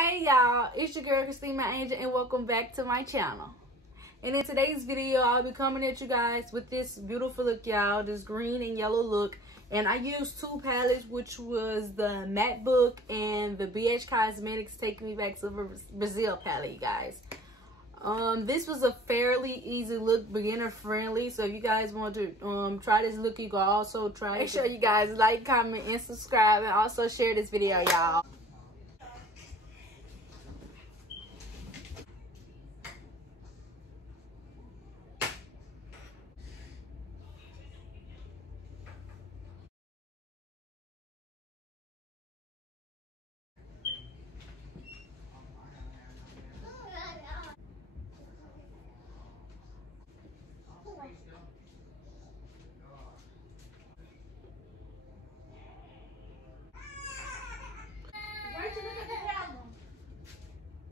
Hey y'all, it's your girl Kristine, my angel, and welcome back to my channel. And in today's video, I'll be coming at you guys with this beautiful look, y'all. This green and yellow look. And I used two palettes, which was the Matte Book and the BH Cosmetics Taking Me Back to Brazil palette, you guys. This was a fairly easy look, beginner friendly. So if you guys want to try this look, you can also try it. Make sure you guys like, comment, and subscribe, and also share this video, y'all.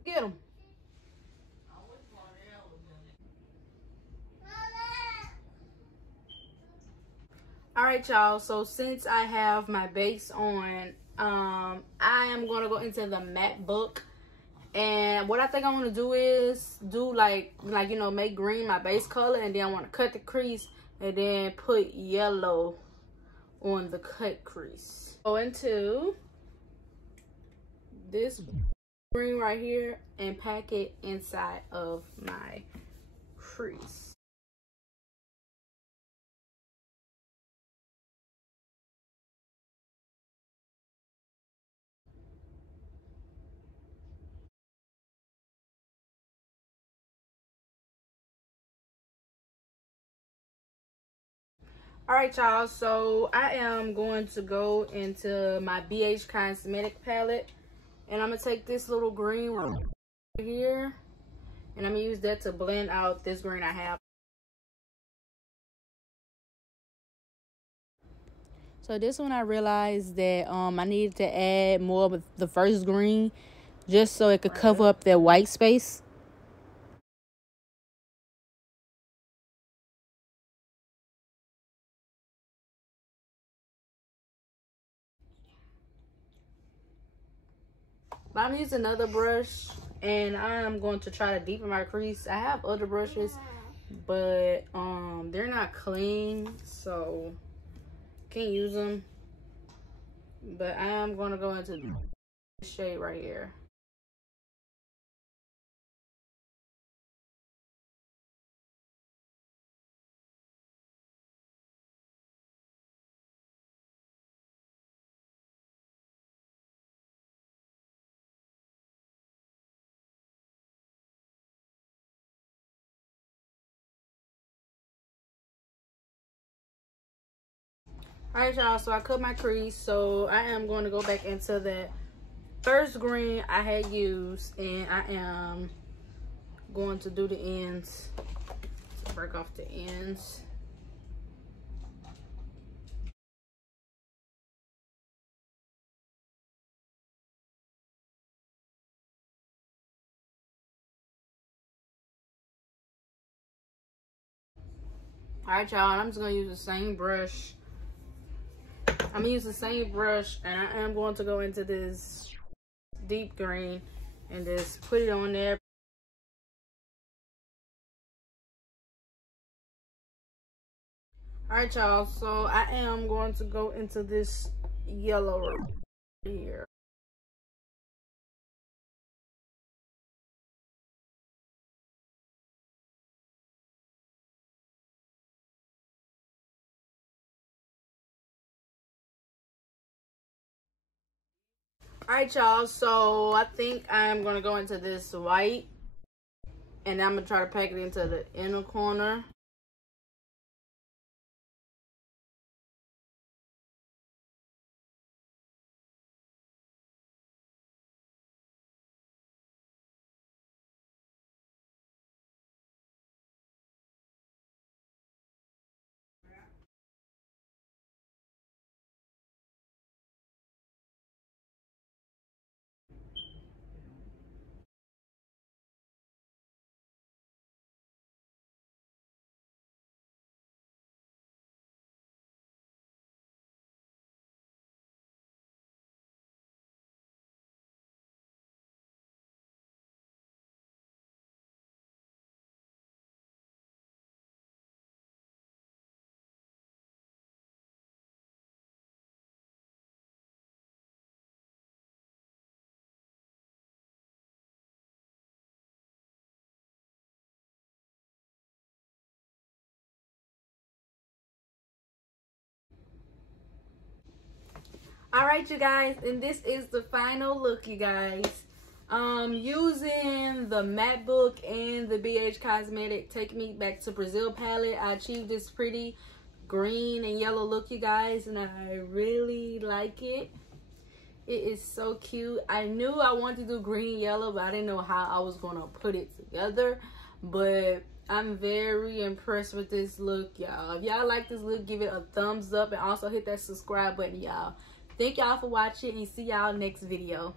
Get him. Alright, y'all, so since I have my base on, I am going to go into the Matte Book. And what I think I want to do is do like you know, make green my base color, and then I want to cut the crease and then put yellow on the cut crease. Go into this green right here and pack it inside of my crease. Alright, y'all, so I am going to go into my BH Cosmetic palette, and I'm going to take this little green right here, and I'm going to use that to blend out this green I have. So this one I realized that I needed to add more of the first green just so it could cover up that white space. But I'm using another brush, and I'm going to try to deepen my crease. I have other brushes, but they're not clean, so can't use them. But I am going to go into this shade right here. Alright, y'all, so I cut my crease, so I am going to go back into that first green I had used, and I am going to do the ends, to break off the ends. Alright, y'all, I'm just going to use the same brush. I'm going to use the same brush, and I am going to go into this deep green and just put it on there. Alright, y'all, so I am going to go into this yellow right here. Alright, y'all, so I think I'm going to go into this white, and I'm going to try to pack it into the inner corner. All right, you guys, and this is the final look, you guys. Using the MacBook and the BH Cosmetic Take Me Back to Brazil palette, I achieved this pretty green and yellow look, you guys, and I really like it. It is so cute. I knew I wanted to do green and yellow, but I didn't know how I was gonna put it together. But I'm very impressed with this look, y'all. If y'all like this look, give it a thumbs up and also hit that subscribe button, y'all. Thank y'all for watching and see y'all next video.